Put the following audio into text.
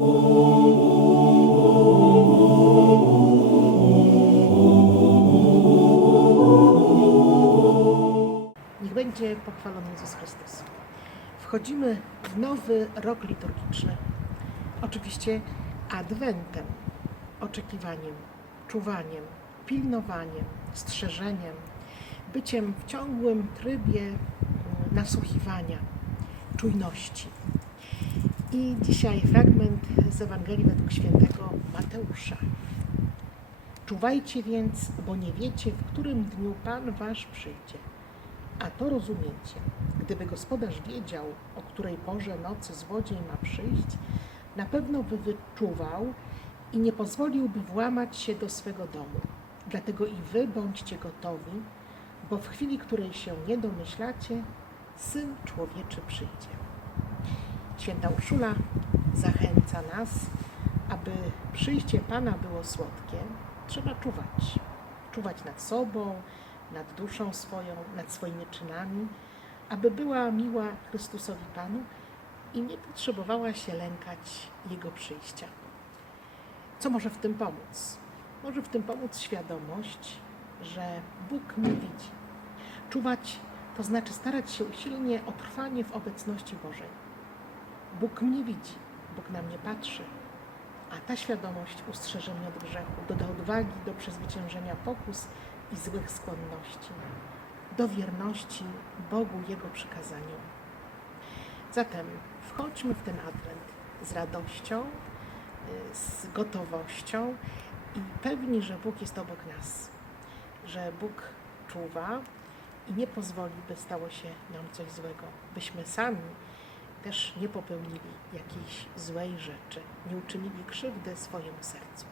Niech będzie pochwalony Jezus Chrystus. Wchodzimy w nowy rok liturgiczny. Oczywiście adwentem, oczekiwaniem, czuwaniem, pilnowaniem, strzeżeniem, byciem w ciągłym trybie mm, nasłuchiwania, czujności. I dzisiaj fragment z Ewangelii według świętego Mateusza. Czuwajcie więc, bo nie wiecie, w którym dniu Pan Wasz przyjdzie. A to rozumiecie. Gdyby gospodarz wiedział, o której porze nocy złodziej ma przyjść, na pewno by wyczuwał i nie pozwoliłby włamać się do swego domu. Dlatego i wy bądźcie gotowi, bo w chwili, której się nie domyślacie, Syn Człowieczy przyjdzie. Święta Urszula zachęca nas, aby przyjście Pana było słodkie, trzeba czuwać. Czuwać nad sobą, nad duszą swoją, nad swoimi czynami, aby była miła Chrystusowi Panu i nie potrzebowała się lękać Jego przyjścia. Co może w tym pomóc? Może w tym pomóc świadomość, że Bóg mnie widzi. Czuwać to znaczy starać się usilnie o trwanie w obecności Bożej. Bóg mnie widzi, Bóg na mnie patrzy, a ta świadomość ustrzeże mnie od grzechu, doda odwagi do przezwyciężenia pokus i złych skłonności, do wierności Bogu, Jego przykazaniom. Zatem wchodźmy w ten adwent z radością, y, z gotowością i pewni, że Bóg jest obok nas, że Bóg czuwa i nie pozwoli, by stało się nam coś złego, byśmy sami też nie popełnili jakiejś złej rzeczy, nie uczynili krzywdy swojemu sercu.